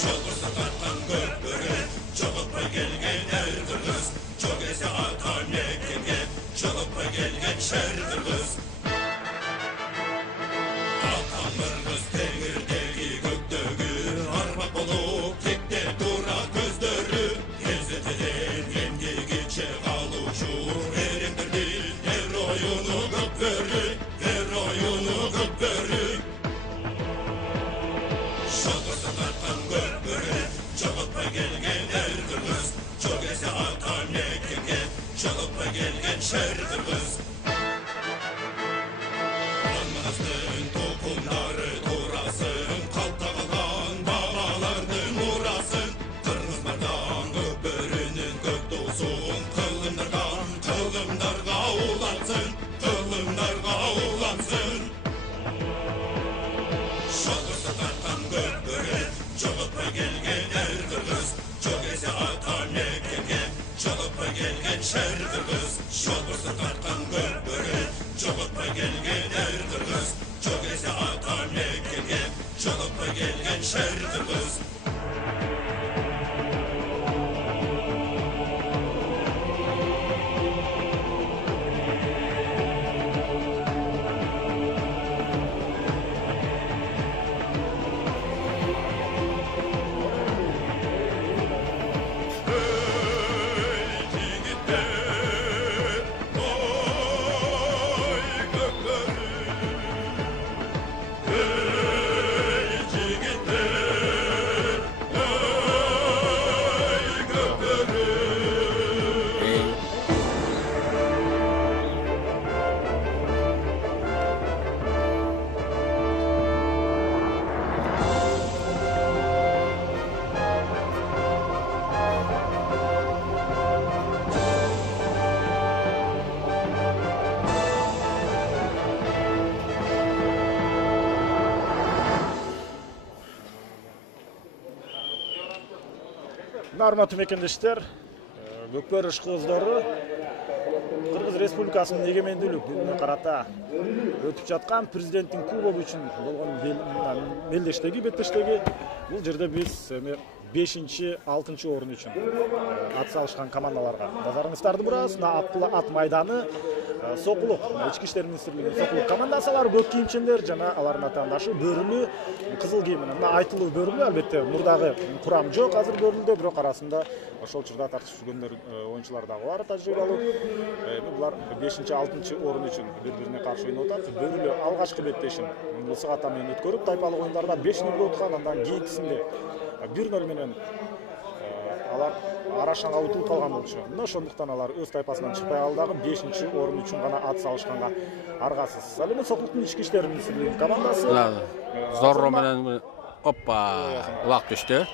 Şolursa tartkan gökbörü, çoğuppa gelgen er kırgız. Çok ese atan mekkenге, çoğuppa gelgen şer kırgız. Atan kırgız teğirdegi göktөгү, armak bolup tekte dura көздөрү. Kezeteden emgegече калуучу, эремдирди эр оюну көкбөрү, эр оюну көкбөрү. Şolursa tartkan gökbörü, çoğuppa gelgen er kırgız. Çok ese atan mekkenге, çoğuppa gelgen şer kırgız. Anmanastın tokumları turasın, kalkta kalan babalardın murasın. Kırmız mardan gökbörünün göktuğsun, kılımdarga ulansın, kılımdarga ulansın. Şolursa tartkan gökbörü, çoğuppa gelgen er kırgız. Çok ese atan mekkenге, çoğuppa gelgen şer kırgız. Şolursa tartkan gökbörü, çoğuppa gelgen er kırgız. Çok ese atan mekkenге, çoğuppa gelgen şer kırgız. Урматтуу мекендештер, Көкбөрү ышкоздору Кыргыз Республикасынын эгемендүүлүк күнүнө карата өтүп жаткан президенттин кубогу үчүн болгон мелдештеги беттештеги бул жерде биз 5-6 орун үчүн ат салышкан командаларга назарыңыздарды бурабыз. Мына ат майданы Сокулук, Ички иштер министрлигинин Сокулук командасы, алар көк кийимчендер жана алардын атаандашы бөрүлүү кызыл кийим менен. Мына айтылуу бөрүлүү, албетте мурдагы курам жок азыр бөрүлүүдө, бирок арасында ошол учурда тартышып жүргөндөр оюнчулар дагы бар, тажрыйбалуу. Булар 5-6 орун үчүн бири-бирине каршы ойноп атат. Бөрүлүү алгачкы беттешин Мылсык ата менен өткөрүп, тайпалык оюндарда 5-0 уткан, андан кийинкисинде 1-0 менен алар Арашаңга утулуп калган болчу. Мына ошондуктан алар өз тайпасынан чыкпай калды, 5-орун үчүн гана ат салышканга аргасыз. Ал эми Сокулуктун Ички иштер министрлигинин командасы Зорро менен убак түштү.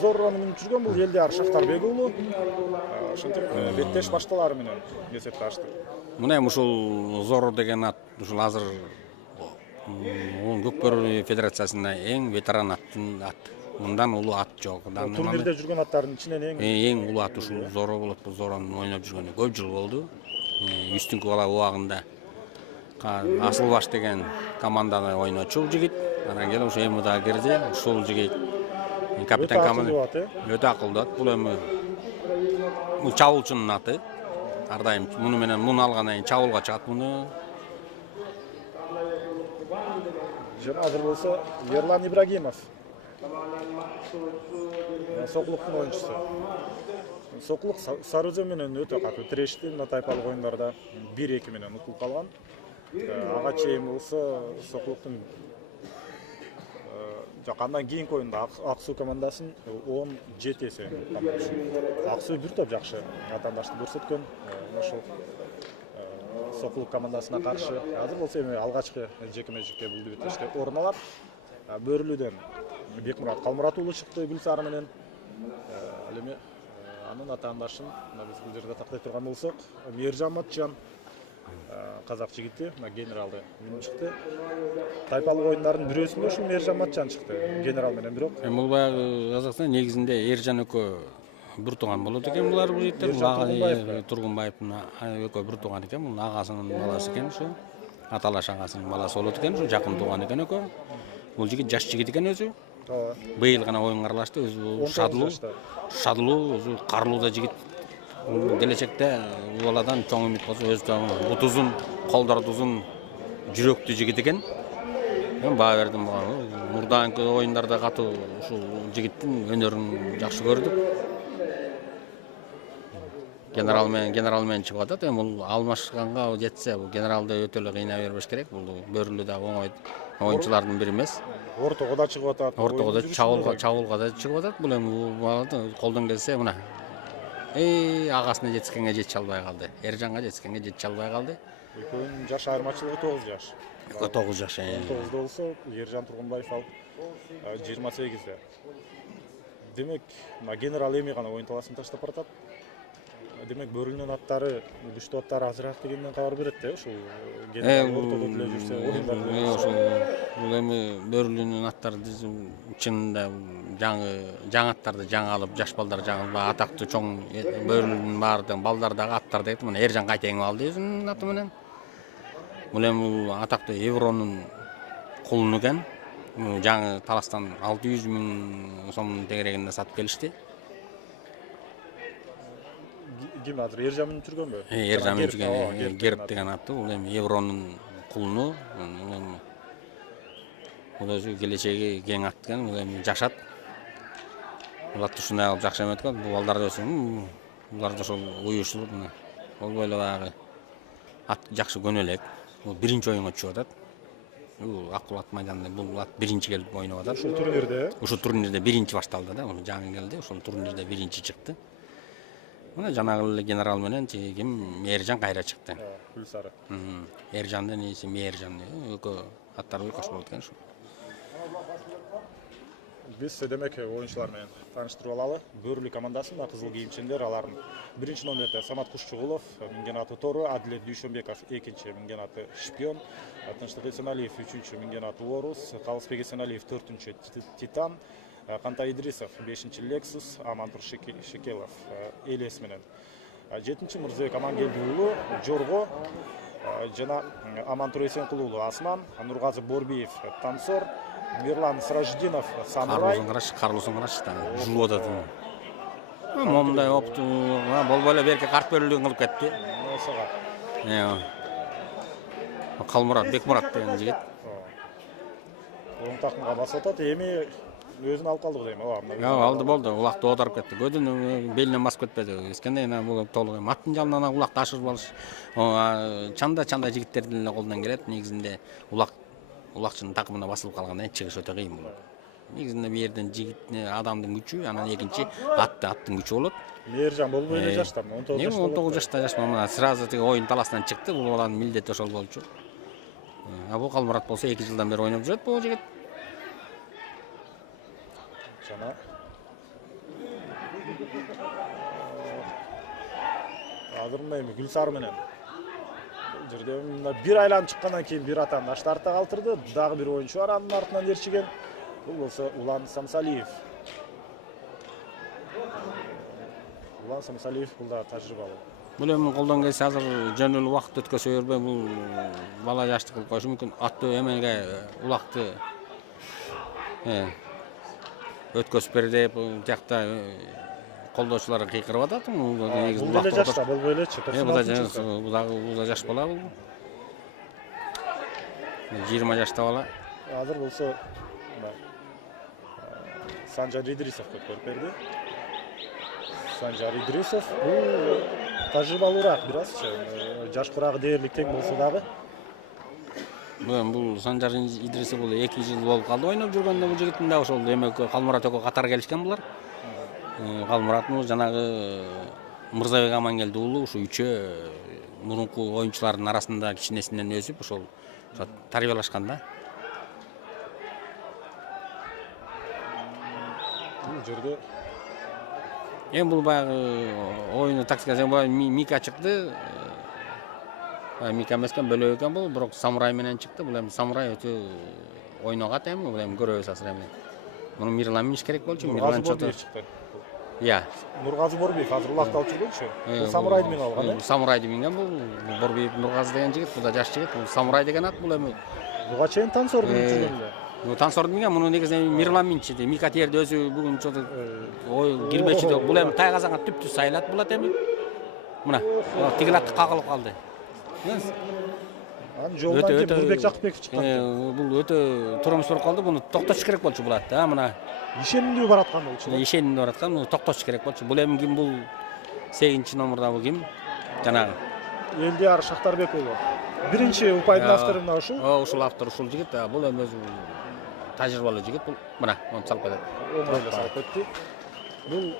Зорро менен жүргөн бул Элдияр Шахтарбек уулу. Ошентип беттеш башталары менен эсепти ачтык. Мына ушул Зорро деген ат ушул азыр Көкбөрү федерациясында эң ветеран ат. Мындан улуу ат жок. Турнирде жүргөн аттардын ичинен эң улуу ат ушул Зорро болот. Бул Зорронун ойноп жүргөнү көп жыл болду. Үстүңкү бала убагында Асылбаш деген командада ойночу жигит. Анан келип ошо МДАга кирди. Ушул жигит капитан команда өтө акылдуу ат. Бул эми чабуулчунун аты. Ар дайым муну менен муну алгандан кийин чабуулга чыгат муну. Жана азыр болсо Ерлан Ибрагимов, Сокулуктун оюнчусу. Сокулук Сары Өзөн менен өтө катуу тирешти. Мына тайпалык оюндарда 1-2 менен утулуп калган. Ага чейин болсо Сокулуктун андан кийинки оюнда Ак Суу командасын 17 эсе Ак Суу бир топ жакшы атаандаштык көрсөткөн. Ошол Сокулук командасына каршы азыр болсо эми алгачкы жекме-жекке бул беттеште орун алат. Бөрүлүүдөн Бекмурат Калмурат уулу чыкты Гүлсары менен. Ал эми анын атаандашын биз бул жерде тактай турган болсок, Мээржан Матжан казак жигити генералды менен чыкты. Тайпалык оюндардын бирөөсүндө ушул Мээржан Матжан чыкты генерал менен, бирок Бул баягы Казакстан негизинде Эржан экөө бир тууган болот экен. Булар бул жигиттер Тургунбаевдин экөө бир тууган экен. Бул агасынын баласы экен ушу. Аталаш агасынын баласы болот экен. Ушу жакын тууган экен экөө. Бул жигит жаш жигит экен өзү. ооба. Быйыл гана оюнга аралашты, өзү 19 шадылуу. жашта. Шадылуу, өзү карылуу да жигит. Келечекте бул баладан чоң үмүт болсо, өзү да буту узун, колдору узун, жүрөктүү жигит экен. Мен баа бердим буга. Мурдаңкы оюндарда катуу ушул жигиттин өнөрүн жакшы көрдүк. Генерал менен чыгып атат. Эми бул алмашканга жетсе, бул генералды өтө эле кыйнай бербеш керек. Бул бөрүлүү да оңой оюнчулардын бири эмес. Ортого да чыгып атат. Ортого да чабуулга да чыгып атат. Бул эми бул баланы колдон келсе мына. Агасына жетишкенге жетише албай калды. Эржанга жетишкенге жетише албай калды. Экөөнүн жаш айырмачылыгы 9 жаш. 9 жаш. 19 болсо, Ержан Тургунбаев ал 28-де. Демек, генерал эми гана оюн таласын таштап баратат. Демек, бөрүлүнүн аттары, күчтүү аттары азыраак дегенден кабар берет да, ушул генерал ортодо деле жүрсө, оюндарда. Ошол бул эми бөрүлүнүн аттары чынында жаңы аттарды жаңы алып, жаш балдар жаңы атактуу чоң бөрүлүнүн баардыгы балдар дагы аттар дейт. Мына Эржан кайтең алды өзүнүн аты менен. Бул эми атактуу Евронун кулуну экен. Жаңы таластан 600 000 сомдун тегерегинде сатып келишти. Ким азыр Ержан менен жүргөнбү? Ержан менен жүргөн Герб деген аты. Бул эми Евронун кулуну. Бул өзү келечеги кең ат экен. Бул эми жашат. Бул атты ушундай кылып жакшы эметкен. Бул балдар өсүн. Булар да ошол уюшулуп мына. Болбой эле баягы ат жакшы көнөлөк. Бул биринчи оюнга чыгып атат. Бул Аккул ат майданында бул ат биринчи келип ойноп атат. Ушул турнирде? Ушул турнирде биринчи башталды да. Муну жаңы келди. Ушул турнирде биринчи чыкты. Мына жанагы эле генерал менен ким Мээржан кайра чыкты. Гүлсары. Эржандын ээси Мээржан. Экөө аттары койкош болот экен ушу. Биз демек оюнчулар менен тааныштырып алалы. Бөрүлүү командасында кызыл кийимчилер, алардын биринчи номерде Самат Кушчугулов, минген аты Тору, Адилет Дүйшөнбеков экинчи, минген аты Шпион, Тынчтык Эсеналиев үчүнчү, минген аты Орус, Калысбек Эсеналиев төртүнчү, Титан, Кантай Идрисов бешинчи, Лексус, Амантур Шекелов Элес менен. Жетинчи Мырзабек Амангелди уулу Жорго, жана Амантур Эсенкулуулу Асман, Нургазы Борбиев Тансор, Мирлан Сраждинов Самурай. Карлосун караш да жулуп атат. Момундай опту болбой эле берке карт бөлүлүгүн кылып кетти. Калмурат, Бекмурат деген жигит. Оң такымга басып атат. Эми өзүн алып калды дейм. Алды болду. Улакты оодарып кетти. Көдүн белинен басып кетпеди. Эскендей бул толук аттын жалынан улакты ашырып алыш. Чанда жигиттердин эле колунан келет. Негизинде улакчынын такымына басылып калгандан кийин чыгыш өтө кыйын болот. Негизинде бу жерден жигитне адамдын күчү, анан экинчи аттын күчү болот. Мээржан болбой эле жаштамы? 19 жашта. 19 жашта жашма. Мына сразу тиги оюн таласынан чыкты. Бул баланын милдети ошол болчу. Бул Калмурат болсо 2 жылдан бери ойноп жүрөт бул жигит. Жана азыр мындай Гүлсары менен жерде бир айланып чыккандан кийин бир атаандашты артта калтырды. Дагы бир оюнчу бар анын артынан ээрчиген. Бул болсо Улан Самсалиев. Улан Самсалиев бул да тажрыйбалуу. Бул эми колдон келсе азыр жөн эле убакыт өткөзө бербей бул бала жашты кылып коюшу мүмкүн. Атты эмеге улакты өткөзүп бер деп бул жакта колдоочулар кыйкырып атат. Негизи бул деле жашта болбой элечи. Бул дагы жаш бала бул. 20 жашта бала. Азыр болсо Санжар Идрисов көрүп берди. Санжар Идрисов бул тажрыйбалуураак бир азчы. Жашкыраагы дээрлик тең болсо дагы. Бул Санжар Идрисов бул 2 жыл болуп калды ойноп жүргөндө бул жигиттин да ошол эме Калмурат экөө катар келишкен булар. Калмурат жанагы Мырзабек Амангелди уулу ушу үчөө мурунку оюнчулардын арасында кичинесинен өсүп ошол тарбиялашкан да. Бул жерде Эми бул баягы оюну тактикасы баягы Мика чыкты. Мика эмескен бөлөк экен бул, бирок Самурай менен чыкты. Бул эми Самурай өтө ойногат эми, бул эми көрөбүз азыр эми. Муну Мирлан миниш керек болчу. Мирлан чыкты. Нургазы Борбиев азыр улакты алып жүргөнчү. Бул Самурайды минип алган, Самурайды минген бул Борбиев Нургазы деген жигит, бул да жаш жигит. Бул Самурай деген ат бул эми. Буга чейин Тансор менен жүргөн эле. Таңсордун менен муну негизи Мирланминчи де Микатерди өзү бүгүн чода ой кирмечи деп бул эми Тайгазанга түптү сайлат булат эми. Мына тигилатты кагылып калды. Анын жолунан кийин Нурбек Жакыпбеков чыккан. Бул өтө турамыз болуп калды. Буну токтотуш керек болчу булат да. Мына Ишенимдүү бараткан болчу. ишенимдүү бараткан. Муну токтотуш керек болчу. Бул эми ким бул 8-номерда бул ким? Жанагы Элдияр Шактарбек уулу. Биринчи упайдын автору мына ушул. ушул автор ушул жигит. Бул эми өзү тажрыйбалуу жигит бул. Мына мону салып кетет. Оңой салып кетти. Бул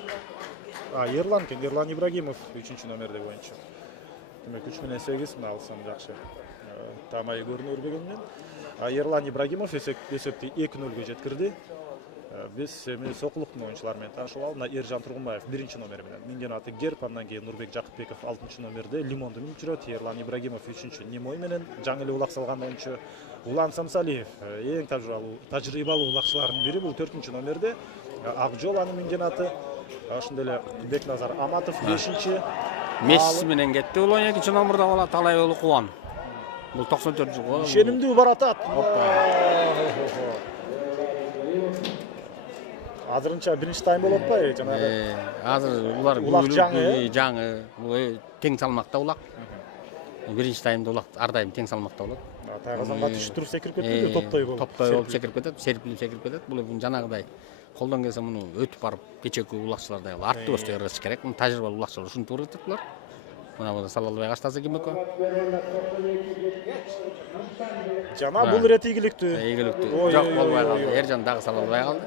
Ерлан экен, Ерлан Ибрагимов 3-номерде боюнча. Демек 3-8 мына алсам жакшы. Тамай көрүнөр дегенмен. Ерлан Ибрагимов эсепти 2-0 жеткирди. Биз эми Сокулуктун оюнчулары менен таанышып алып, мына Эржан Тургунбаев 1-номер менен минген аты Герб, андан кийин Нурбек Жакыпбеков 6-номерде Лимонду минип жүрөт. Ерлан Ибрагимов 3-чү Немой менен жаңы эле улак салган оюнчу. Улан Самсалиев эң тажрыйбалуу улакчылардын бири, бул 4-номерде. Акжол анын минген аты. Ошондой эле Бекназар Аматов 5-чи. Месси менен кетти. Бул 12-номерде болот Талайболу Кубан. Бул 94 жылга. Ишенимдүү баратат. Азырынча биринчи тайм болуп атпайбы жанагы? Азыр улар улак жаңы. Бул тең салмакта улак. Биринчи таймда улак ар дайым тең салмакта болот. Тайгазанга түшүп секирип кетти, топтой болуп секирип кетет, серпилип кетет. Бул жанагыдай колдон келсе муну өтүп барып кечеки улакчылардай артты өстө ыргытыш керек. Муну тажрыйбалуу улакчылар ушинтип ыргытат булар. Мына Салалбай Аштазы ким экен? Жана бул ирет ийгиликтүү. Жок болбой калды. Эржан дагы Салалбай калды.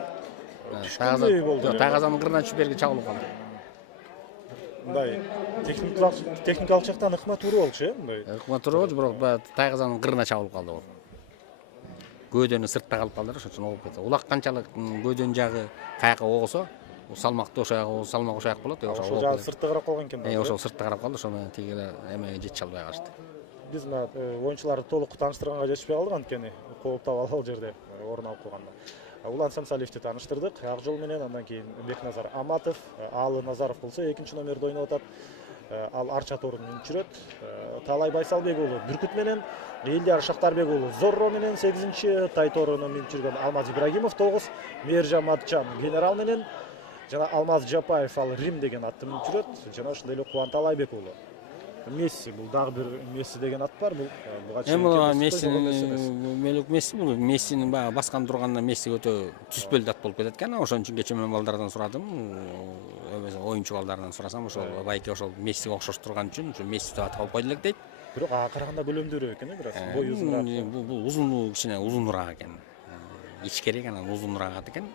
Түшкөндөй болду. Тайгазанын кырынан түшүп берги чабылып калды. Мындай техникалык жактан ыкма туура болчу, мындай. Ыкма туура болчу, бирок Тайгазанын кырына чабылып калды ол. Көйдөнү сыртта калып калды, ошон үчүн огуп кетти. Улак канчалык көйдөн жагы каяка огосо, салмакты ошо салмак ошояк болот. Ошол жагы сыртта карап калган экен да. Ошол сыртта карап калды, ошону тигилер эмеге жетише албай калышты. Биз мына оюнчуларды толук тааныштырганга жетишпей калдык, анткени кооптап ал жерде орун алып калганда. Улан Самсалиевди тааныштырдык. Акжол менен, андан кийин Бекназар Аматов, Алы Назаров болсо 2-номерде ойноп атат. Ал Арча торун минип жүрөт. Талай Байсалбек уулу Бүркүт менен, Элдияр Шактарбек уулу Зорро менен 8-чи, Тай торуну минип жүргөн Алмаз Ибрагимов 9, Мээржан Матчан Генерал менен, жана Алмаз Жапаев ал Рим деген атты минип жүрөт. Жана ошондой эле Кубан Талайбек уулу. Месси, бул дагы бир Месси деген ат бар. Буга чейин Месси бул Мессинин баягы баскан турганда Месси өтө түспөлдү ат болуп кетет экен. Ошон үчүн кече мен балдардан сурадым. Оюнчу балдардан сурасам, ошол байке ошол Мессиге окшош турган үчүн Месси деп ат калып койду элек дейт. Бирок ага караганда көлөмдүүрөөк экен, бир аз. Бою узунураак. Бул узунлугу кичине узунураак экен. Ичкерээк анан узунураак ат экен.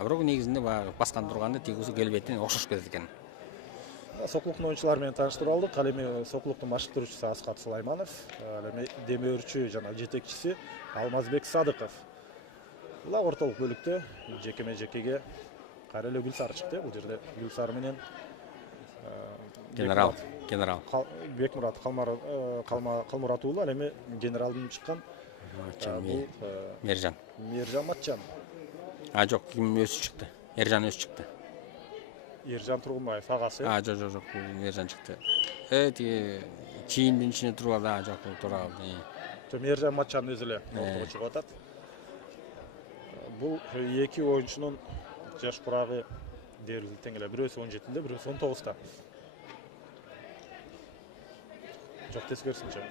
Бирок негизинде баягы баскан турганда тигүүсү келбетин окшош кетет экен. Сокулуктун оюнчулары менен тааныштырып алдык. Ал эми Сокулуктун башкаруучусу Аскат Сулайманов, ал эми демөөрчү жана жетекчиси Алмазбек Садыков. Булар ортолук бөлүктө жекеме-жекеге кайра эле Гүлсары чыкты. Бул жерде Гүлсары менен генерал Бекмурат Калмурат уулу, ал эми генерал менен чыккан. Бул Мержан Матчан. Жок, ким өзү чыкты? Эржан өзү чыкты. Ержан Тургунбаев агасы. Жок, Ержан чыкты. Тиги чийиндин ичине туруп алды, жок, туура алды. Мержан Матчан өзү эле ортого чыгып атат. Бул эки оюнчунун жаш курагы дээрлик тең эле. Бирөөсү 17-де, бирөөсү 19-да. Жок, тескерисинче.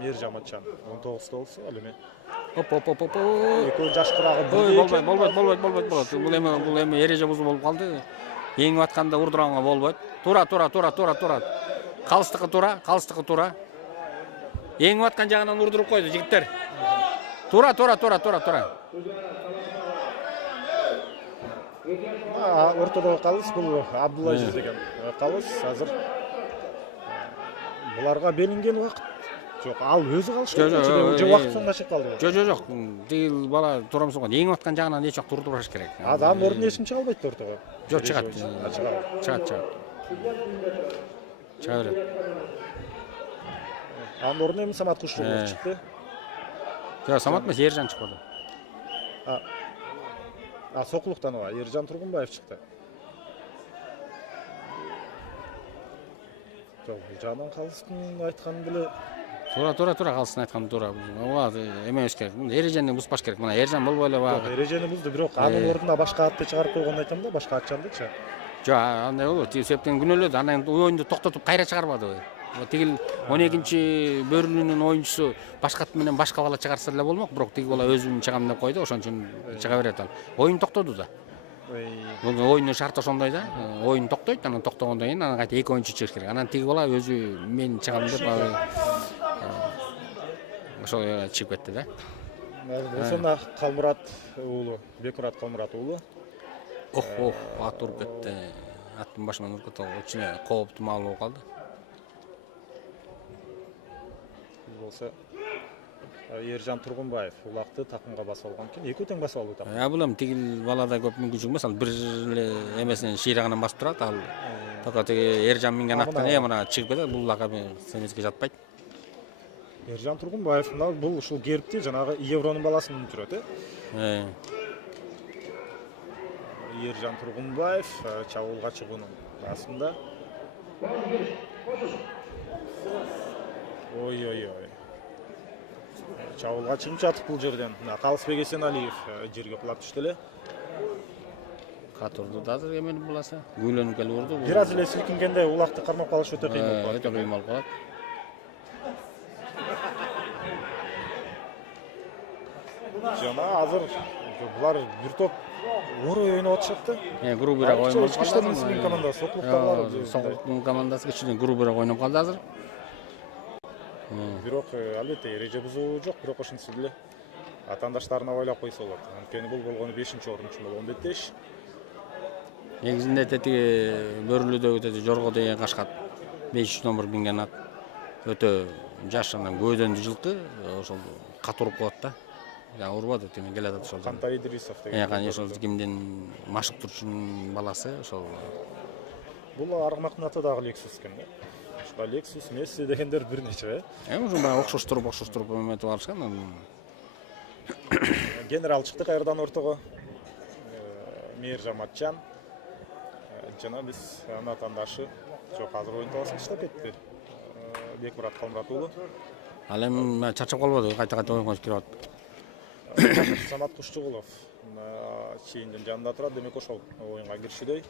Мержан Матчан 19-да болсо, ал эми экөө жаш курагы болбойт. Бул эми эреже бузуу болуп калды. Еңип атканда урдуранга болбойт. Тура. Калыстыкы тура. Еңип аткан жагынан урдуруп койду жигиттер. Тура. Ортодогу калыс бул Абдулажиз деген калыс. Азыр буларга белинген убакыт жок. Ал өзү калыш керек. Же убакыт соңуна чыгып калды. Жок. Тигил бала турамсың го. Еңип аткан жагынан эч жак турдураш керек. Адам ордун эсим чалбайт ортого. Жок, чыгат. Чыгат. Чыга берет. Анын ордуна эми Самат Кушчулов чыкты. Жок, Самат эмес, Эржан чыкты. Сокулуктан Эржан Тургунбаев чыкты. Жок, жагынан калыстын айтканы деле Туура калсын айткан туура. Ооба эмебиз керек. Эрежени бузбаш керек. Мына Ержан болбой эле баягы. Эрежени бузду, бирок анын ордуна башка атты чыгарып койгонду айтам да, башка атчандычы. Жок, андай болбойт. Тиги себептен күнөөлөдү. Анан оюнду токтотуп кайра чыгарбадыбы? Тигил 12-чи бөрүнүн оюнчусу башка ат менен башка бала чыгарса эле болмок, бирок тиги бала өзүн чыгам деп койду, ошон үчүн чыга берет ал. Оюн токтоду да. Бул оюндун шарты ошондой да. Оюн токтойт, анан токтогондон кийин анан кайта 2 оюнчу чыгыш керек. Анан тиги бала өзү мен чыгам деп ошол чыгып кетти да. Ошондо Калмурат уулу, Бекмурат Калмурат уулу. Ат уруп кетти. Аттын башынан уруп кетти. Ичине кооптуу мал болуп калды. Болсо Ержан Тургунбаев улакты такымга басып алган экен. Экөө тең басып алды такым. Бул эми тигил балада көп мүмкүнчүлүк эмес. Ал бир эле эмесинен шыйрагынан басып турат. Ал тока тиги Ержан минген аттан мына чыгып кетет. Бул лакабы семизге жатпайт. Ержан Тургунбаев мына бул ушул гербти жанагы Евронун баласын жүрөт, Ержан Тургунбаев чабуулга чыгуунун басында. Ой. Чабуулга чыгып жатып бул жерден. Калысбек Эсеналиев жерге кулап түштү эле. Катурду да азыр эмен буласа. Күйлөнүп келип урду. Бир аз эле силкингенде улакты кармап калыш өтө кыйын болуп калат. Өтө кыйын болуп калат. Жана азыр булар бир топ орой ойноп атышат да. Грубыраак ойноп Ички иштер министринин командасы, Соклуктагылар. Соклуктун командасы кичине грубыраак ойноп калды азыр. Бирок албетте эреже бузуу жок, бирок ошентсе деле атаандаштарына ойлоп койсо болот. Анткени бул болгону 5-орун үчүн болгон беттеш. Негизинде тетиги бөрүлүдөгү тети жорго деген кашкат 5 номер минген ат өтө жаш анан көөдөндү жылкы, ошол кат уруп коет да. Я урбады темен келатат ошол. Канта Идрисов деген. Ошол кимдин Машык Турчунун баласы ошол. Бул аргымактын аты дагы Lexus экен да. Ошо Lexus, Messi дегендер бир нече, Ошо баягы окшоштуруп эметип алышкан. Генерал чыкты кайрадан ортого. Мейиржан Матчан. Жана биз анын атаандашы жок, азыр оюн талашып иштеп кетти. Бекмурат Калмурат уулу. Ал эми чарчап калбады, кайта оюнга кирип атты. Самат Кушчугулов чейиндин жанында турат, демек ошол оюнга киришидөй.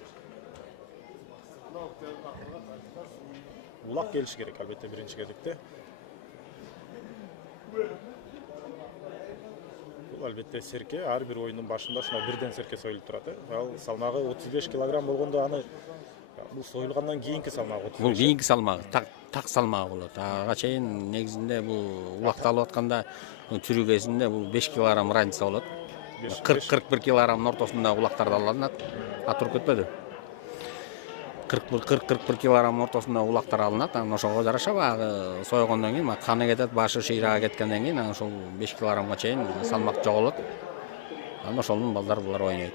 Улак келиш керек албетте биринчи кезекте. Бул албетте серке, ар бир оюндун башында ушундай бирден серке союлуп турат. Ал салмагы 35 кг болгондо аны бул союлгандан кийинки салмагы 35. Бул кийинки салмагы, так салмагы болот. Ага чейин негизинде бул улакты алып атканда түрү кезинде бул 5 кг разница болот. 40-41 кг ортосунда улактарды алынат. Ат уруп кетпеди. 40-41 кг ортосунда улактар алынат. Анан ошого жараша баягы сойгондон кийин каны кетет, башы шыйрага кеткенден кийин анан ошол 5 кг чейин салмак жоголот. Анан ошолдун балдары булар ойнойт.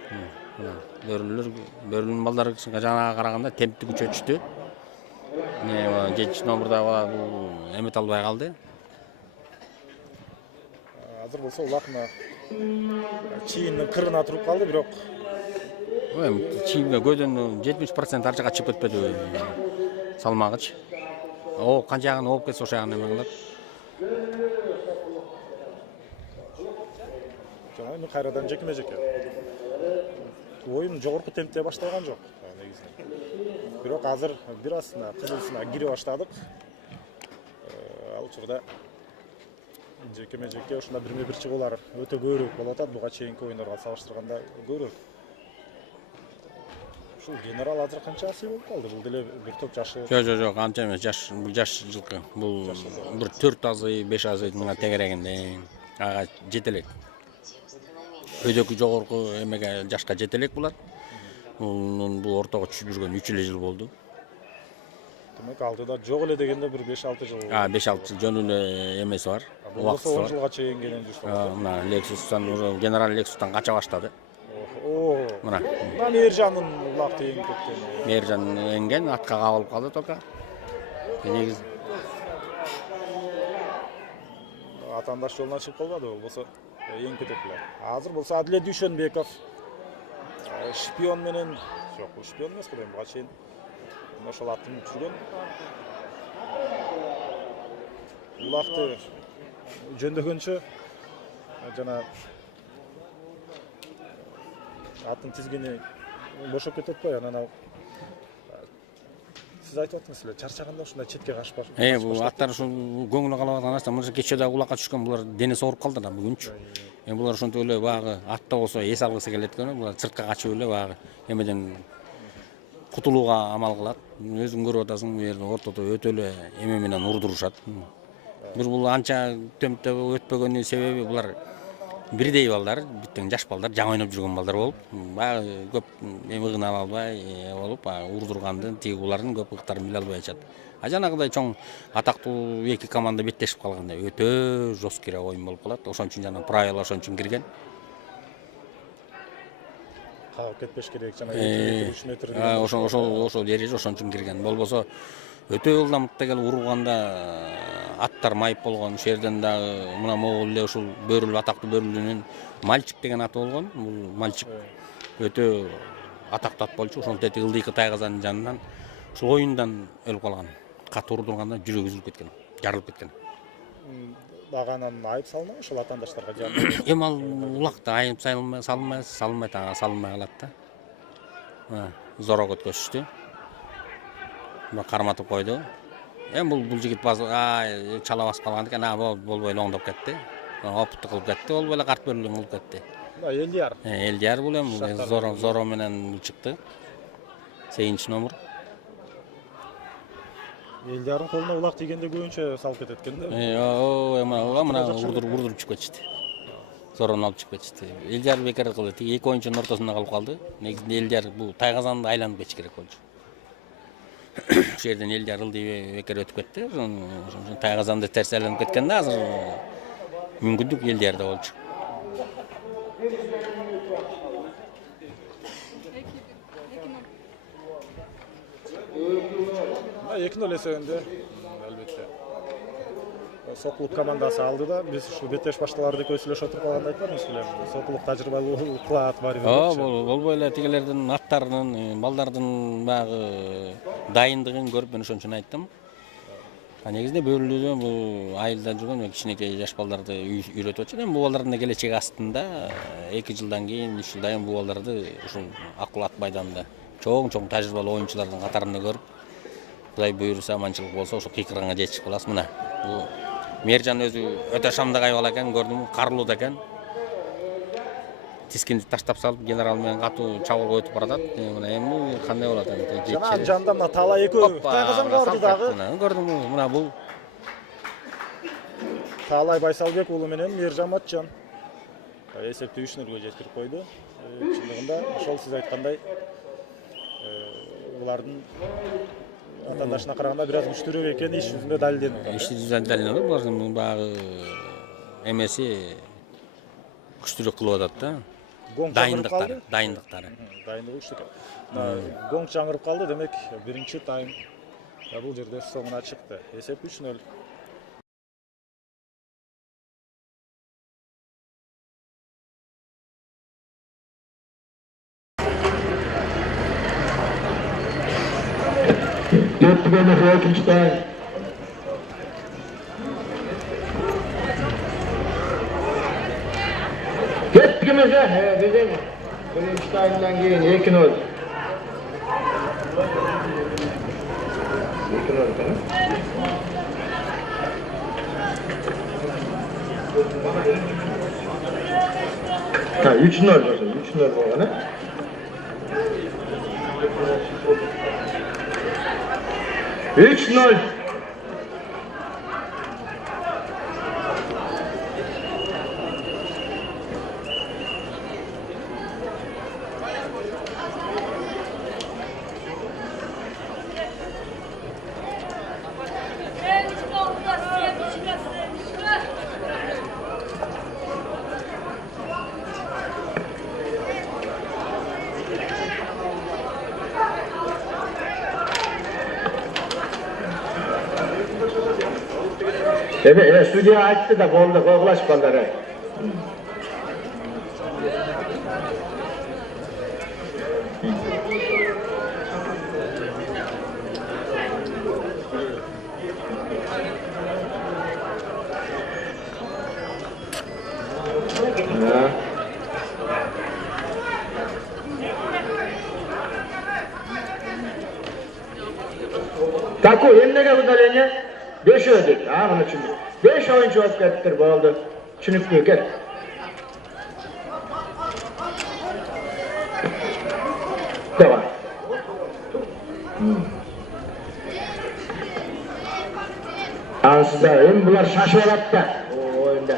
Бөрүлүнүн балдары жанага караганда темпти күчөтүштү. 7 номердагы бала бул эмете албай калды. Азыр болсо улакына чийиндин кырына туруп калды, бирок чийинге көөдөн 70% ар жака чыгып кетпеди салмагычы. Канча жагын ооп кетсе ошол жагын эме кылат. Жана эми кайрадан жекме-жеке. Оюн жогорку темпте башталган жок негизинен. Бирок азыр бир аз кызылсына кире баштадык. Ал учурда жекме-жеке ушунда бирме-бир чыгуулар өтө көбүрөөк болуп атат. Буга чейинки оюндарга салыштырганда көбүрөөк. Ушул генерал азыр канча асый болуп калды? Бул деле бир топ жашы. Жок, анча эмес, жаш жылкы. Бул бир 4 азый, 5 азыйдын тегерегинде ага жете элек. Өйдөкү жогорку эмеге жашка жете элек булар. Бул ортого түшүп жүргөн 3 эле жыл болду. Демек алдыда жок эле дегенде бир 5-6 жыл. 5-6 жыл жөн эле эмеси бар. Убакыты 10 жылга чейин кенен жүрүп. Мына Lexustан, генерал Lexustан кача баштады. Мына Мейиржандын улакты эңип кеткен. Мейиржан энген атка кабылып калды тока. Негиз атаандаш жолунан чыгып калбады, болбосо эң кетет эле. Азыр болсо Адилет Дүйшөнбеков шпион менен, жок, шпион эмес кылем, буга чейин ошол атын жүргөн. улакты жөндөгөнчө жана аттын тизгини бошоп кетип атпайбы, анан сиз айтып аттыңыз эле, чарчаганда ушундай четке качпаш. Бул аттар ушу көңүлү калып аткан астан мына кечээ дагы улакка түшкөн, булар денеси ооруп калды да бүгүнчү. Булар ошентип эле багы атта болсо эс алгысы келет экен, булар сыртка качып эле багы эмеден кутулууга амал кылат. Өзүң көрүп атасың, бу жерде ортодо өтө эле эме менен урдурушат. Бир бул анча темптеп өтпөгөнүнүн себеби булар бирдей балдар, биттен жаш балдар, жаңы ойноп жүргөн балдар болуп, баягы көп ыгына албай болуп, урдургандан тиги булардын көп ыктарын биле албай ачат. Жанагыдай чоң атактуу эки команда беттешип калганда өтө жесткий оюн болуп калат. Ошон үчүн жана правила ошон үчүн кирген. Кагып кетпеш керек, жана 2 метр, 3 метр. Ошол эреже ошон үчүн кирген. Болбосо өтө ылдамдыкта келип урганда аттар майып болгон. Ошол жерден дагы мына могул эле ушул Бөрүлүү, атактуу Бөрүлүүнүн Мальчик деген аты болгон. Бул Мальчик өтө атактуу ат болчу. Ошол тети ылдыйкы тайгазанын жанынан ушул оюндан өлүп калган. Катуу урдурганда жүрөгү үзүлүп кеткен, жарылып кеткен. Дагы анан айып салынабы ошол атаандаштарга жан? Эми ал улакта айып салынбай калат да. Зорого өткөзүштү. Карматып койду. Эми бул жигит чала басып калган экен, болбой эле оңдоп кетти. Опутту кылып кетти, болбой эле карт Бөрүлүү кылып кетти. Элдияр. Элдияр бул эми Зоро менен чыкты. 8 номер. Элдиярдын колуна улак тийгенде көбүнчө салып кетет экен да. Мына урдуруп чыгып кетишти. Зорону алып чыгып кетишти. Элдияр бекер кылды. Тиги эки оюнчунун ортосунда калып калды. Негизинде Элдияр бул тайгазанды айланып кетиш керек болчу. Ошол жерден Элдияр ылдый бекер өтүп кетти. Ошон тайгазанды терс айланып кеткен да, азыр мүмкүндүк Элдиярда болчу. 2-0 эсебинде албетте Сокулук командасы алды да, биз ушу беттеш башталарды экөөбүз сүйлөшүп отуруп калганда айтпадыңыз беле? Сокулук тажрыйбалуу кылат барыбир. Болбой эле тигилердин аттарынын, балдардын багы дайындыгын көрүп мен ошон үчүн айттым. Негизинде Бөрүлүүдө бул айылда жүргөн кичинекей жаш балдарды үйрөтүп атышат. Эми бул балдардын келечеги астында 2 жылдан кийин, 3 жылдан кийин бул балдарды ушул акыл ат майданда чоң тажрыйбалуу оюнчулардын катарында көрүп, Кудай буйруса, аманчылык болсо, ошо кыйкырганга жетишип калабыз. Мына бул Мээржан өзү өтө шамдагай бала экен, көрдүмү, карлуу да экен. Тискинди таштап салып, генерал менен катуу чабуулга өтүп баратат. Мына эми кандай болот эми? Жана жанда мына Таалай экөө тайгазанга барды дагы. Көрдүмү? Мына бул Таалай Байсалбек уулу менен Мээржан Матжан эсепти 3-0 жеткирип койду. Чындыгында ошол сиз айткандай булардын атаандашына караганда бир аз күчтүүрөөк экени иш жүзүндө далилденип атат. Иш жүзүндө далилденип, булардын багы эмеси күчтүүрөөк кылып атат да. Дайындыктары. Дайындыгы күчтүү экен. Гонг жаңырып калды, демек биринчи тайм бул жерде соңуна чыкты. Эсеп 3-0. Ikinci time. Kettikimiz bizim birinci time'dan keyin 2-0. 2-0 tamam. Ha 3-0 olsun. 3-0 olana. Üç nol. Evet, stüdyo açtı da bolda koğulaş balları. Taku emnege udalene 5 ödedi. Bunun için. 5 oyuncu olup kettir boldu. Çünüklü ket. Devam. Ansızlar, bunlar şaşırarak da o oyunda.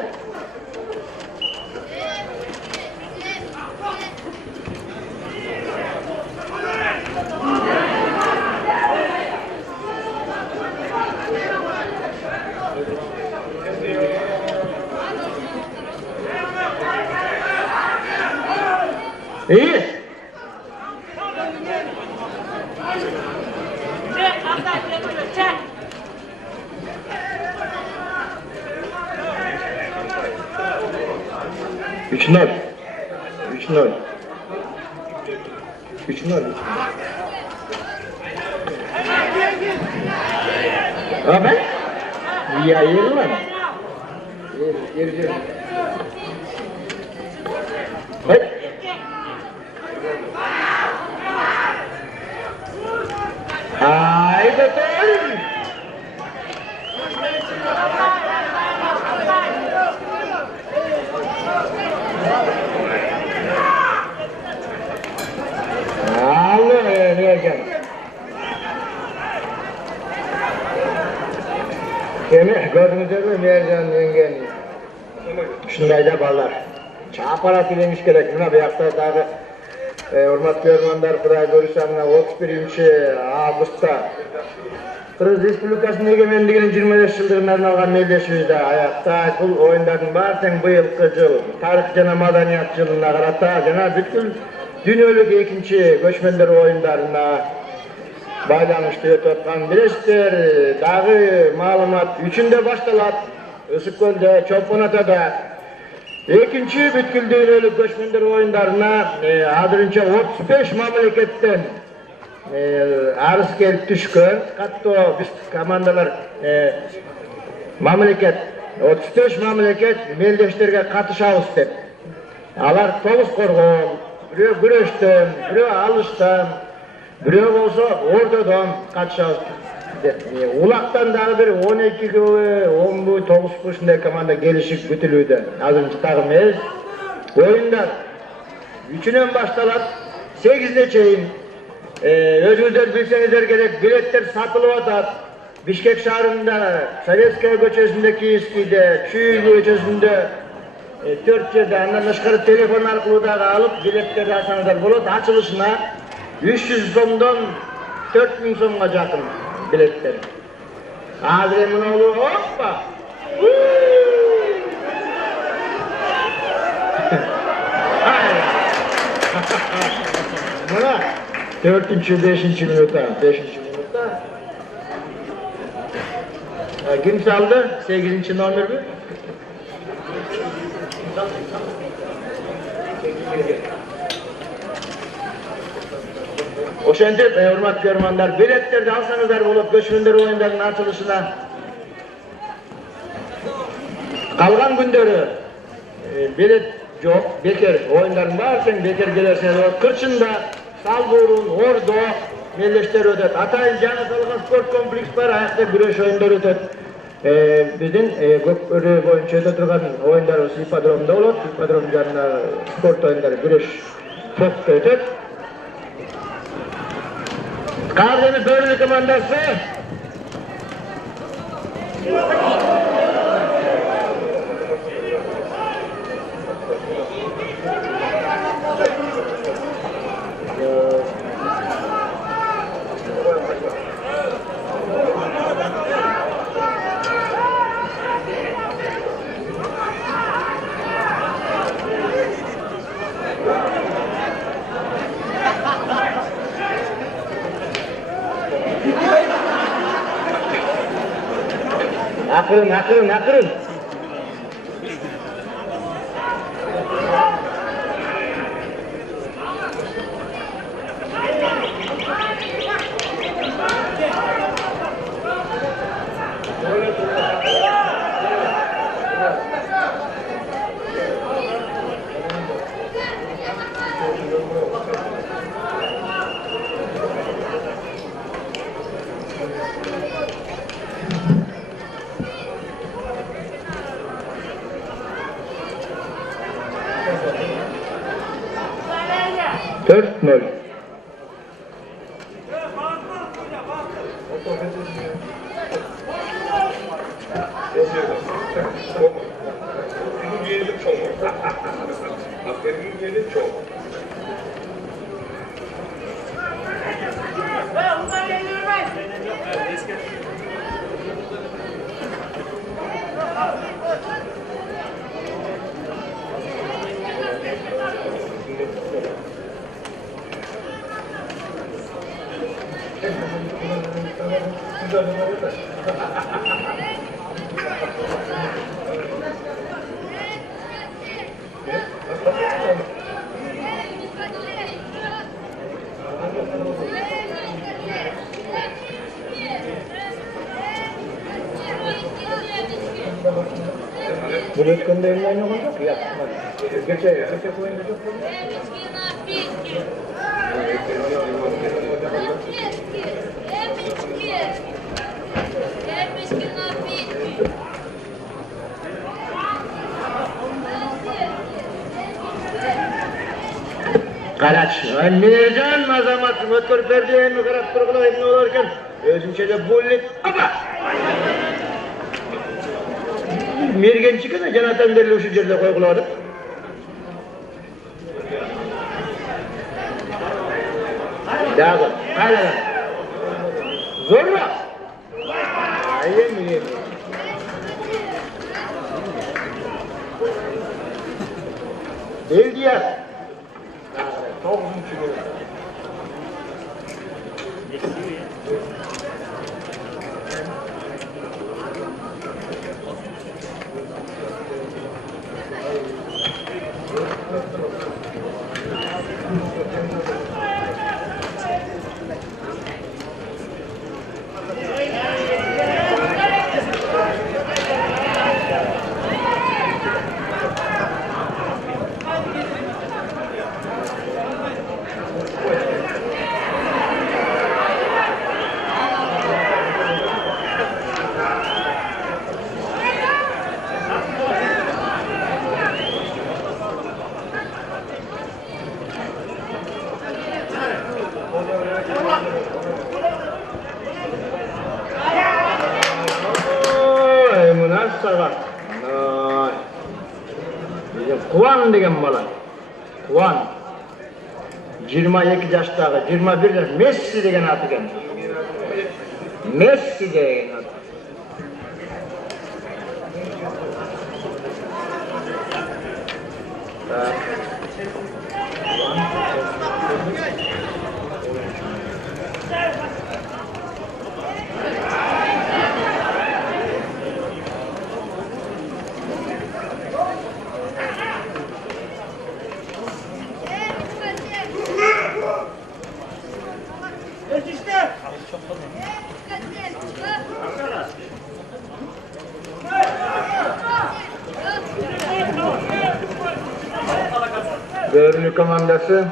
İyi. Üç nol. Abi? Ya yeri var. Yeri. Hadi. Haydi bakalım. Allah ya. Kemi gördünüz mü Mercan yengen? Şundayda ballar. Çapara dilemiş gerek. Buna bir hafta daha hurmatly ormanlar Kuday görüşanına 31 Ağustos'ta Kırgız Respublikası'nın egemenliginin 25 yıldırın arnalgan meyleşibizde ayakta бұл oyunların barten bıyılkı yıl tarih jana madaniyat yılına karata jana бүткүл dünölük ekinci göçmenler oyunlarına байланыштуу өтүп аткан билесиздер. Дагы маалымат 3-нде башталат. Өсүккөлдө, Чолпон Атада экинчи бүткүл дүйнөлүк көчмөндөр оюндарына азырынча 35 мамлекеттен арыз келип түшкөн. Каттоо биз командалар мамлекет 35 мамлекет мелдештерге катышабыз деп. Алар тогуз коргоо, бирөө күрөштөн, бирөө алыштан, бирөө болсо ордодон катышабыз деп. Улактан дагы бир 12 10 ушундай команда келишип бүтүлүүдө. Азырынча дагы эмес. Оюндар 3-нөн башталат, 8-не чейин. Өзүңүздөр билсеңиздер керек, билеттер сатылып атат. Бишкек шаарында, Советская көчөсүндө, Киевскийде, Чүй көчөсүндө 4 жерде, андан тышкары телефон аркылуу дагы алып билеттерди алсаңыздар болот. Ачылышына 300 сомдон 4000 сомго жакын билеттер. Азыр эмне болду? Оппа! Мына 4-5 минутта. Kim saldı? 8. номер mi? Oşende hurmatly görmanlar, biletlerdi alsanızlar bulup göçmünler oyunlarının açılışına. Kalgan gündörü bilet yok, beker oyunların varken beker gelerseniz Kırçın'da, Salburun, Ordu, Melleşler ödet. Atayın Canı Salgan Sport Kompleks var, ayakta güreş oyunları ödet. Bizden Gökbörü boyunca ödet durgan oyunlar İpadrom'da olur. İpadrom canına sport oyunları güreş çok ödet. Karadeniz Bölge Komandası Akırın. Bunu ötkende eline oynayacak ya. Geçe koyunca Karaç, Mircan azamat motor perdeyeni karap turgulayıp ne olarken özümçe de bullet. Apa! Mergen çıkana Jonathan derli şu yerde koyguladı. Dağı, kayla. Zorla. Ayem. Belgiya. Kuvan degen bala. Kuvan. 22 yaştagı, 21 yaş Messi degen atı eken. Messi degen atı. Börlü komandası.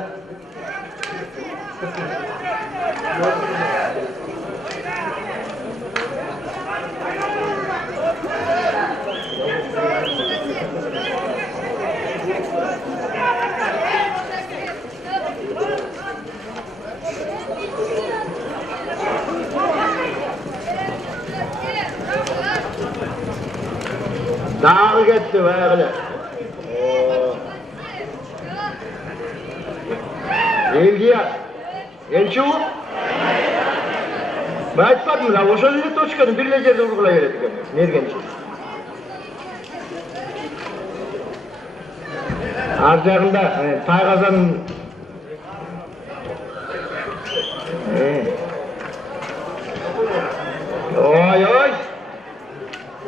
Dağı gitti böyle. Belgiya. Elçi o? Ben айтпадым да, ошол жерде точканы бир эле жерде ургулай берет экен. Мергенчи. Ар жагында Тайгазан Ой.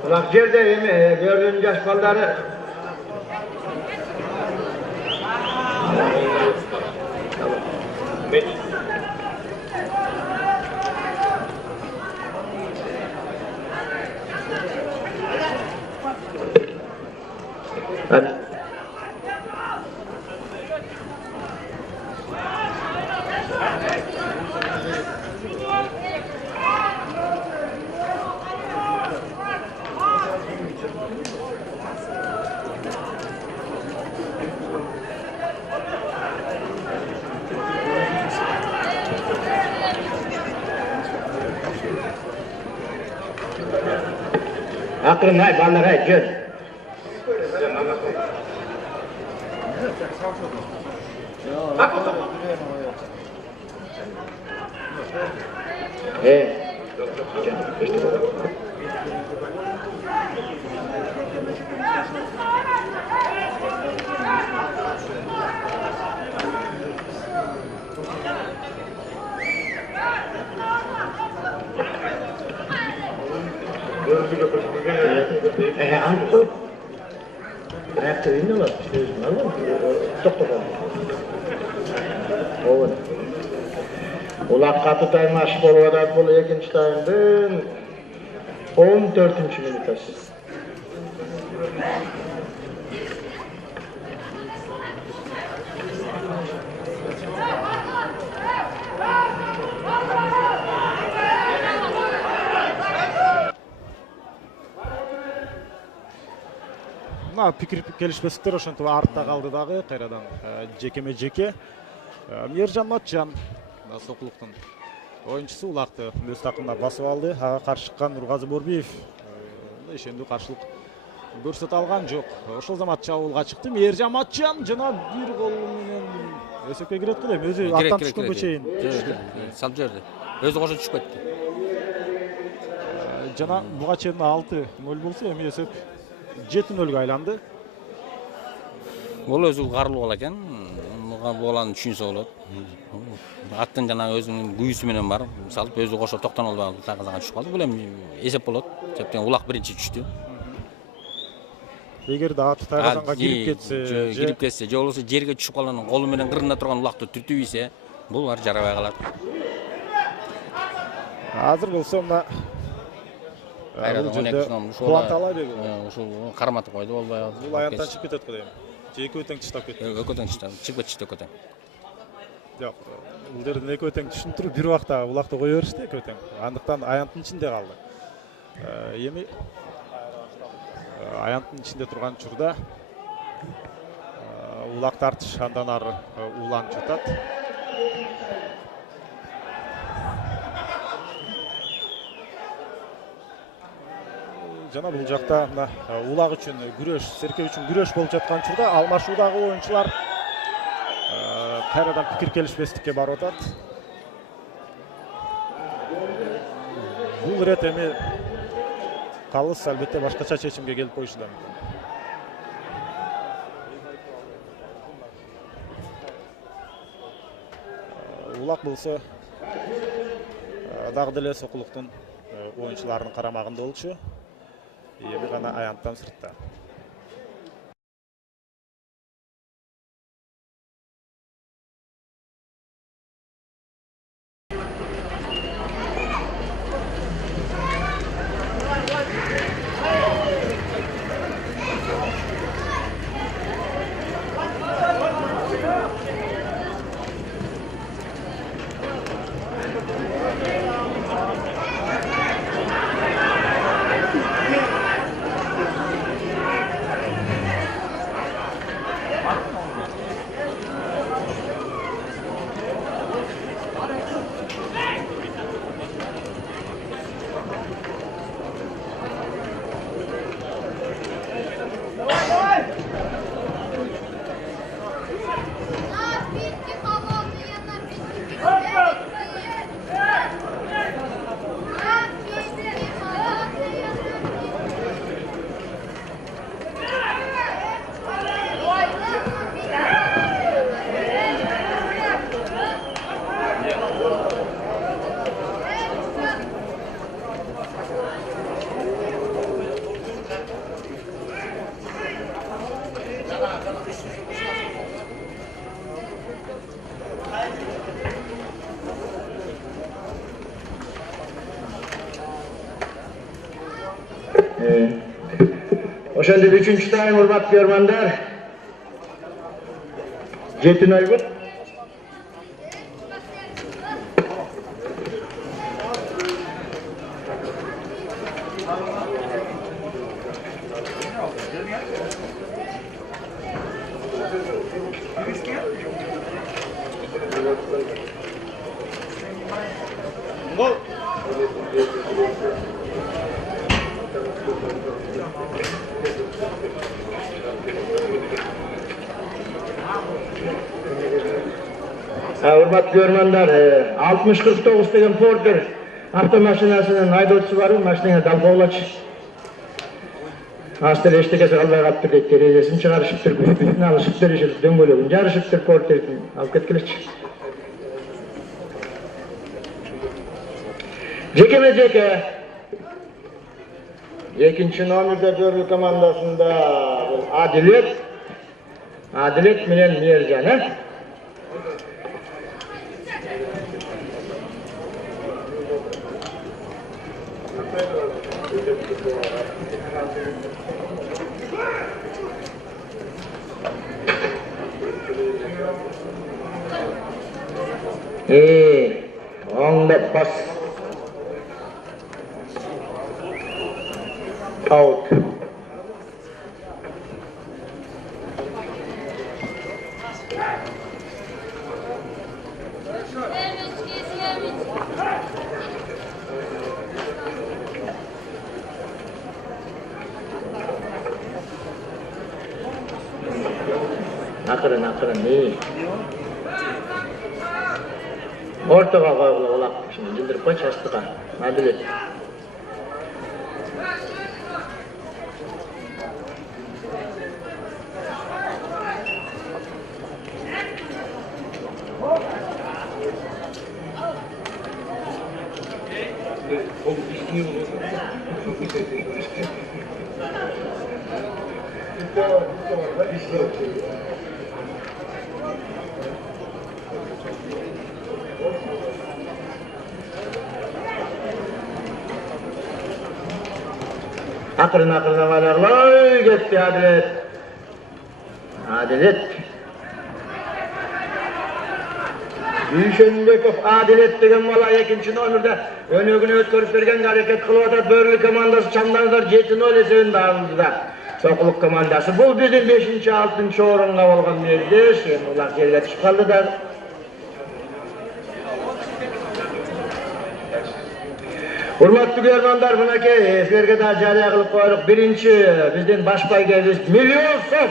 Улак жерде эме көргөн жаш балдары Hadi. Akırın hay ballar hay jön. Anladım. Ayakta indi var. Anladın mı? Topladım. Oğlum. Ulak katı taymaş bolvadat bolu ekinci tayımdın 14. minutası. Мына пикир келишпестиктер ошентип артта калды дагы кайрадан жекеме жеке. Мээржан Матчан Сокулуктун оюнчусу улакты өз такымына басып алды. Ага каршы чыккан Нургазы Борбиев ишендүү каршылык көрсөтө алган жок. Ошол замат чабуулга чыкты. Мээржан Матчан жана бир гол менен эсепке кирет го дейм. Өзү аттан түшкөнгө чейин салып жиберди. Өзү кошо түшүп кетти. Жана буга чейин 6-0 болсо эми эсеп 7-0 айланды. Ол өзү карылып кала экен. Буга боланы түшүнсө болот. Аттын жана өзүнүн күйүүсү менен барып, салып өзү кошо токтон албай тагазага түшүп калды. Бул эми эсеп болот. Себептен улак биринчи түштү. Эгер да аты тагазанга кирип кетсе, же болбосо жерге түшүп калган колу менен кырында турган улакты түртүп ийсе, бул баары жарабай калат. Азыр болсо мына кубантала деп. Ушул карматып койду болбой. Бул аянттан чыгып кетет го дейм. Же экөө тең чыштап кетти. Экөө тең чыштап, чыгып кетти экөө тең. Жок, бул жерден экөө тең түшүнүп туруп бир убакта улакты кое беришти экөө тең. Андыктан аянттын ичинде калды. Эми аянттын ичинде турган учурда улак тартыш андан ары улан жатат. Жана бул жакта мына улак үчүн күрөш, серке үчүн күрөш болуп жаткан учурда алмашуудагы оюнчулар кайрадан пикир келишпестикке барып атат. Бул рет эми калыс албетте башкача чечимге келип коюшу да мүмкүн. Улак болсо дагы деле Сокулуктун оюнчуларынын карамагында болчу. Эми гана аянттан сыртта. Ошондо 3-чү тайм урматтуу көрөрмандар. 7-0 бут. Gol. Hurmatli görmanlar, 6049 деген Porter avtomashinasının haydovchisi var, mashinaga dalqovlaç. Astır eştekesi kalbay kaptır deyip terezesini çıkarışıptır, büyütünü alışıptır, döngölögün jarışıptır Porter'in alıp ketkiliç. Jekeme jeke. Ekinci nomerde Börlü komandasında Adilet bilen Miercan. Onda pas. Out. Akırın iyi. Ortaga koyguла olaq. Şimdi jildirip koy çastıqa. Adilet. Akırın valaklar gitti Adilet. Adilet. Büyüşenbekov Adilet degen bala ekinci nomerde önögünü ötkörüp bergen hareket kılıp atat Börlü komandası çamdanlar 7-0 esebinde alındı da. Sokuluk komandası. Bu bizim 5-6 orunga bolgan merde. Şimdi ular жерге түшүп kaldı da. Hurmatlı görmanlar, mınakey sizlerge da жарыя кылып коелук. Birinci bizden baş baygemiz milyon so'm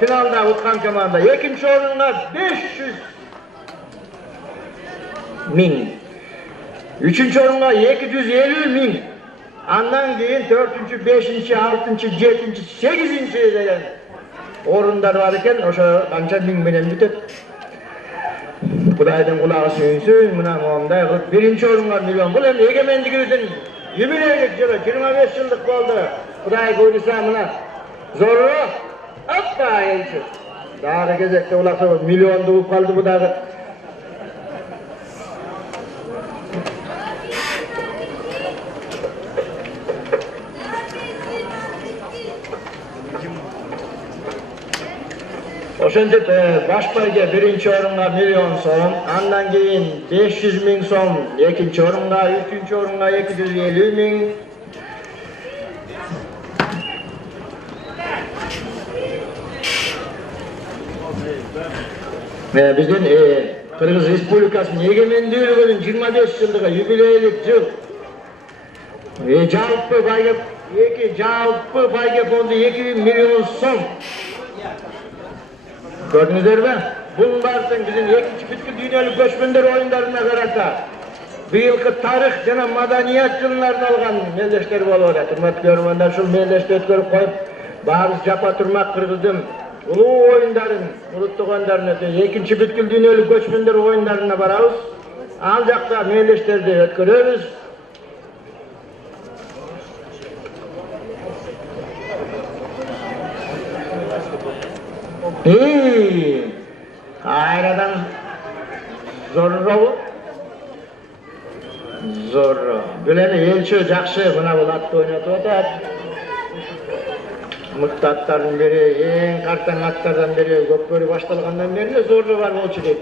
finalda utkan komanda. Ekinci orunga 500 ming. Üçüncü orunga 250 ming. Andan keyin 4-cü, 5-ci, 6-cı, 7-ci, 8-ci degen orunlar var eken, oşo kança ming menen bütet. Kudaydan kulağı suyunsün, mına moğamday kılıp birinci orunga milyon. Bu hem egemendigimizin jubileylik yılı, 25 yıllık oldu. Kuday koyduysa mına zorlu, hoppa elçi. Dağda gezekte ulaksa milyon doğup kaldı bu dağı. Oşentip baş bayge birinci orunga milyon so'm, andan keyin 500 ming so'm, ikinci orunga, üçüncü orunga 250 ming. Bizden Kırgız Respublikası'nın egemenliğinin 25 yıllığı jubileylik yıl. Jalpı bayge fondu 2 milyon so'm. Gördünüzler mi? Bunlardan bizim ikinci bütkül dünyalıq göçmenler oyunlarına karata bu yılkı tarih jana madaniyat yıllarını algan melleşler bolup atat. Hurmatly görmanlar, şul melleşti ötkörüp koyup barız japa turmak Kırgızdın uluu oyunların, uluttuk oyunlarına, ikinci bütkül dünyalıq göçmenler oyunlarına barabız. Al jakta melleşlerdi ötköröbüz. Ayradan zorro. Bileni elçi jakşı buna bul atты oynatıp atat. Mıktı atlardan beri, en kartan atlardan beri, köpkörü baştalgandan beri zorro var bolçu deyip.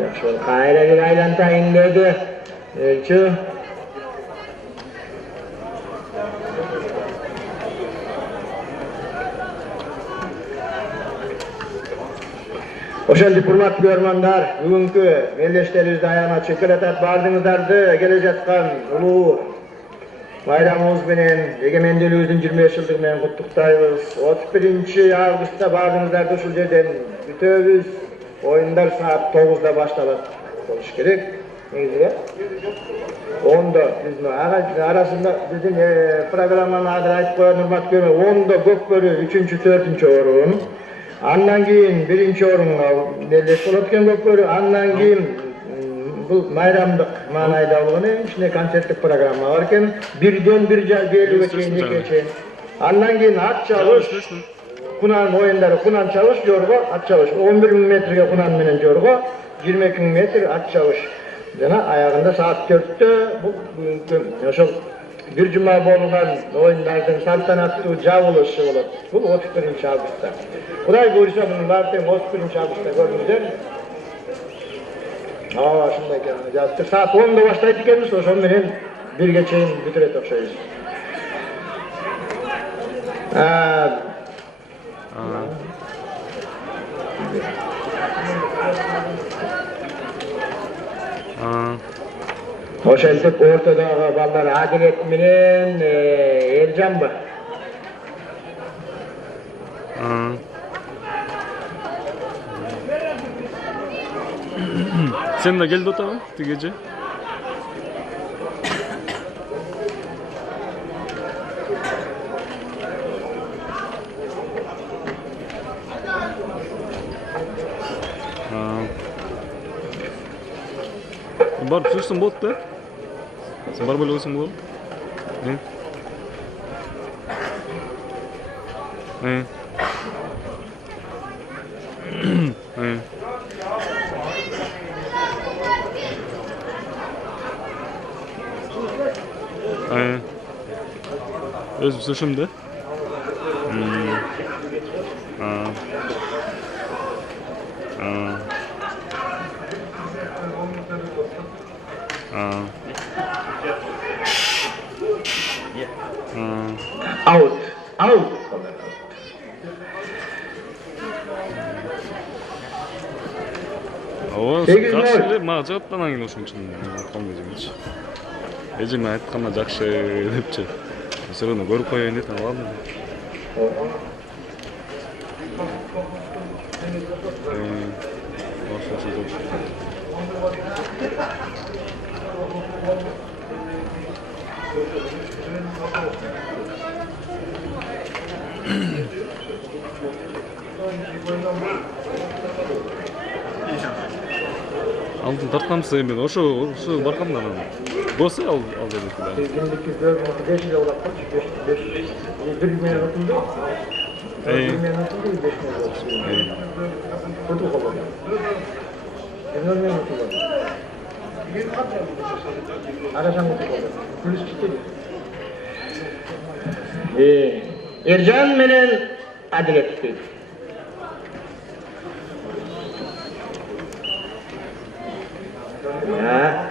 Yaxşı, kayra bir aylantayın dedi. Elçi. Oşel hurmatly görmanlar, bugünkü melleşlerimizde ayağına çekiletat bardığınızdardı, gele жатқан uluu bayramımız menen egемендүүлүгүбүздүн 25 жылдыгы менен куттуктайбыз. 31 августта бардыңыздарды ушул жерден күтөбүз. Оюндар саат 9-да башталат болуш керек. Негизи 10-да биздин арасында биздин программаны азыр айтып коёюн урматтуу көрөрмөн. 10-да Көкбөрү 3-4 орун. Андан кийин 1-орунга мелдеш болот экен Көкбөрү. Андан кийин бул майрамдык маанайда болгон ичинде концерттик программа бар экен. 1-дөн 1:50-ге чейин, 2-ге чейин. Андан кийин ат чабыш, кунан оюндары, кунан чабыш, жорго, ат чабыш. 11.000 метрге кунан менен жорго, 22.000 метр ат чабыш. Жана аягында саат 4-тө бул ошол бир жума болгон оюндардын салтанаттуу жабылышы болот. Бул 31 августта. Кудай буйруса мунун баардыгын 31 августта көрүңүздөр. Шундай экен. Жазды саат 10-да баштайт экенбиз, ошол менен 1-ге чейин бүтүрөт окшойбуз. Ошентип ортодогу балдар Адилет менен Эржан бар. Sen de geldi otağa bu gece. Barıp sürürsün bot da. Sen barıp öyle olsun bu. Özüm sözümde. Out, out. Жақсы мага жагат анан кийин ошон үчүн колмойжумчу. Эжеме айтканда жакшы депчи. Ошону көрүп коеюн деп алам. Алтын тартканбыз эми ошо барганда анан. Болсо ал деп эле. Günlük 4-5 olarak 1 minutunda 1 minutunda 5 minut. Kutu olur. 1 minutunda. Arasan kutu olur. Plus çıktı. Ercan menen Adilet deydi. Ya.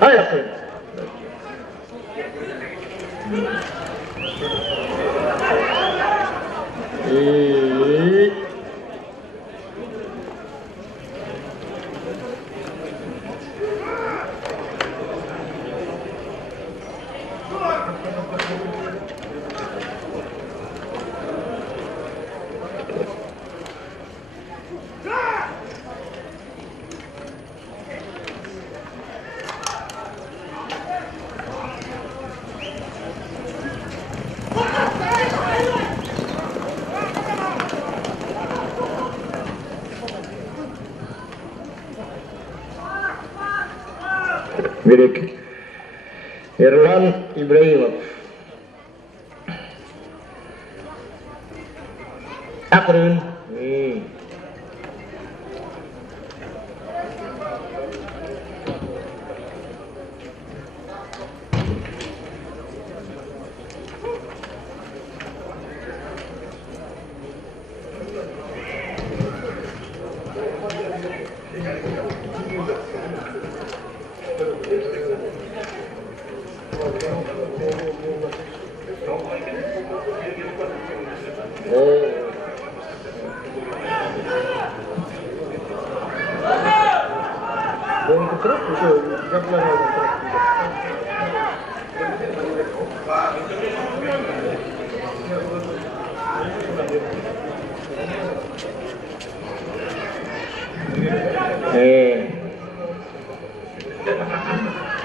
Hayır. Берек. Erlan İbrahimov. Akırın.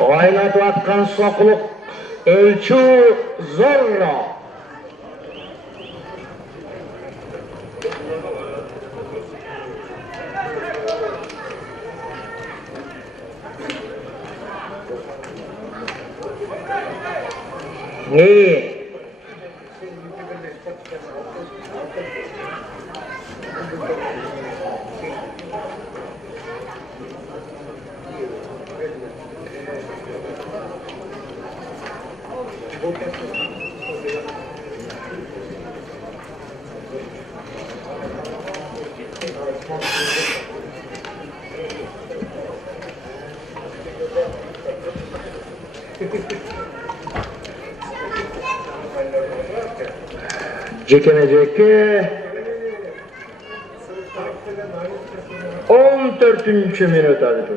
Oynatып atkan sokuluk Elçu Zorro. İyi. Cekenecek'e 14. minut adı.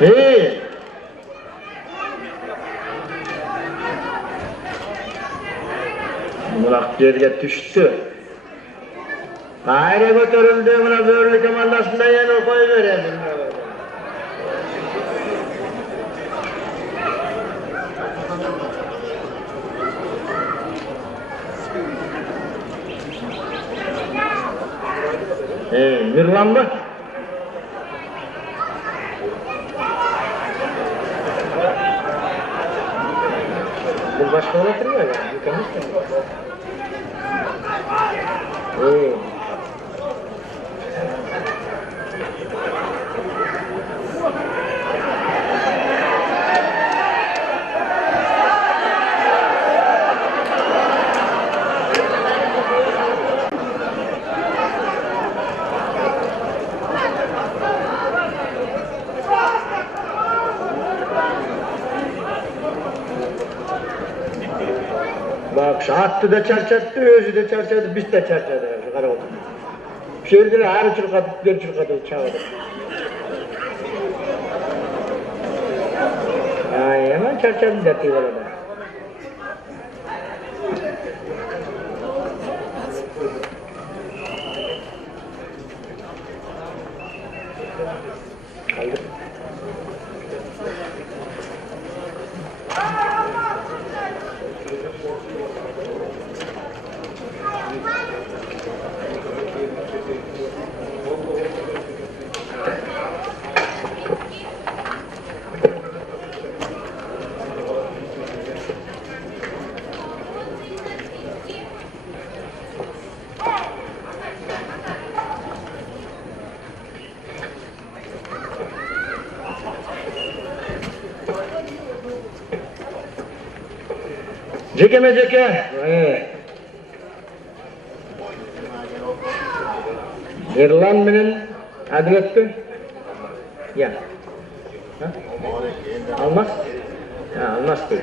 Hey! Murat yerge düştü. Ayrı götürüldü, buna böğürlü komandasında yeni koy verelim. Mirlan mı? Bu başka oturuyor ya, yıkamış mı? Bak şu attı da çarçattı, özü de çarçattı, biz de çarçattı. Şu kadar oldu. Şehirde ağrı çırkatıp, bir çırkatıp çağırdı. Ay hemen çarçattı da diyorlar da. Kaldı. Jeke. Erlan menen Adilet'ti. Ya. Almaz? Ha, almaz değil.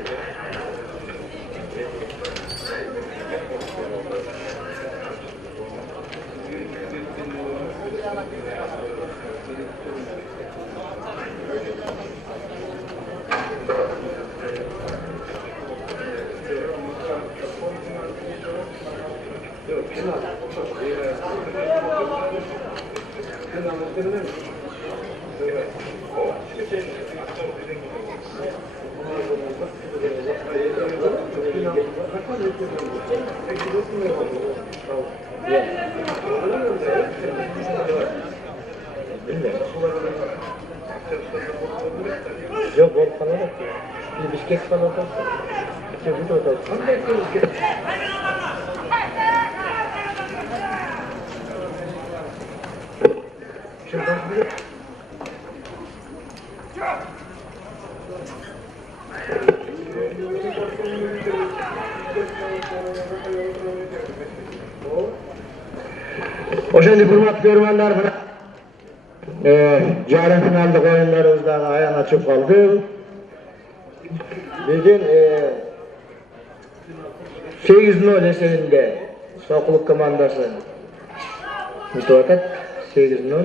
Yok, bol falan yok. Bir biskek falan yok. Bir de o da. Şuradan bir Oşandı hurmat görmenler yarı finalde oyunlarımızdan ayağın açıp kaldı. Bugün 8-0 eserinde Sokuluk komandası mütevakat 8-0.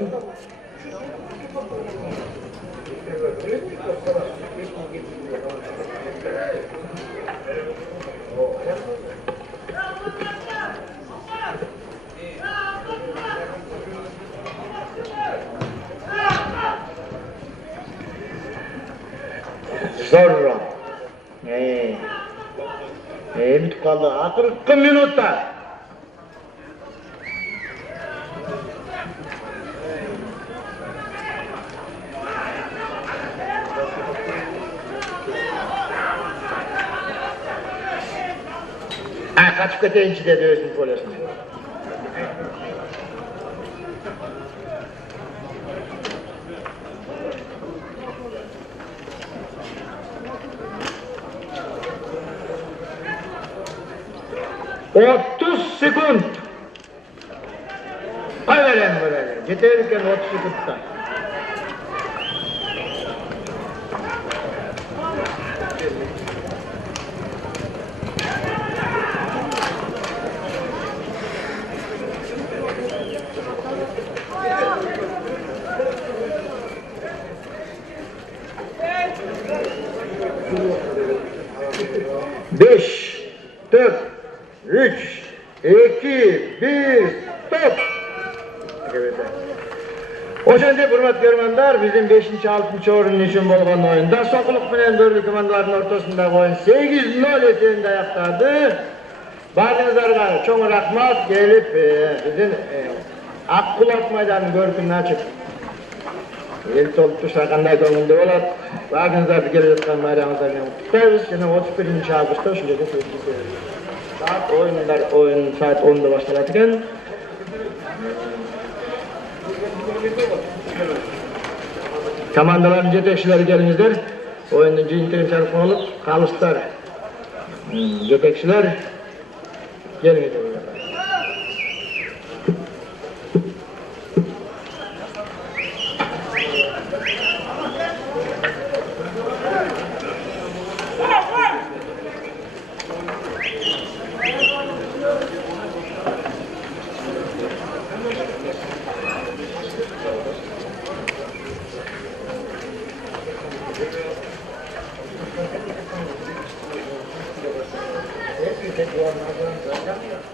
Zorro. Bitip kaldı. Akırkı minutta. Kaçıp keteyinci dedi özün polisine. Otuz sekund. Ay verem böyle. Yeterken 30 sekundda. Beş, 4, 3, 2, 1, stop! Oşanda hurmat görmenler, bizim 5-6 orun için bolgan oyunda Sokuluk bilen Börlü komandaların ortasında oyun 8-0 eserinde ayaktadı. Barınızlarga çoğun rahmat gelip bizim Akkulak Maydanı görkününü açıp el tolup tursa kanday dolgunda bolat. Barınızlarga gelip жатқан bayramınızlarga kutlayбыз. Және 31 августта ушундай saat oyun saat 10'da başladı ekan. Komandaların yetekçileri gelingizler. Oyunun jıйынтыгын olup kalışlar. Yetekçiler gelingizler. Thank you.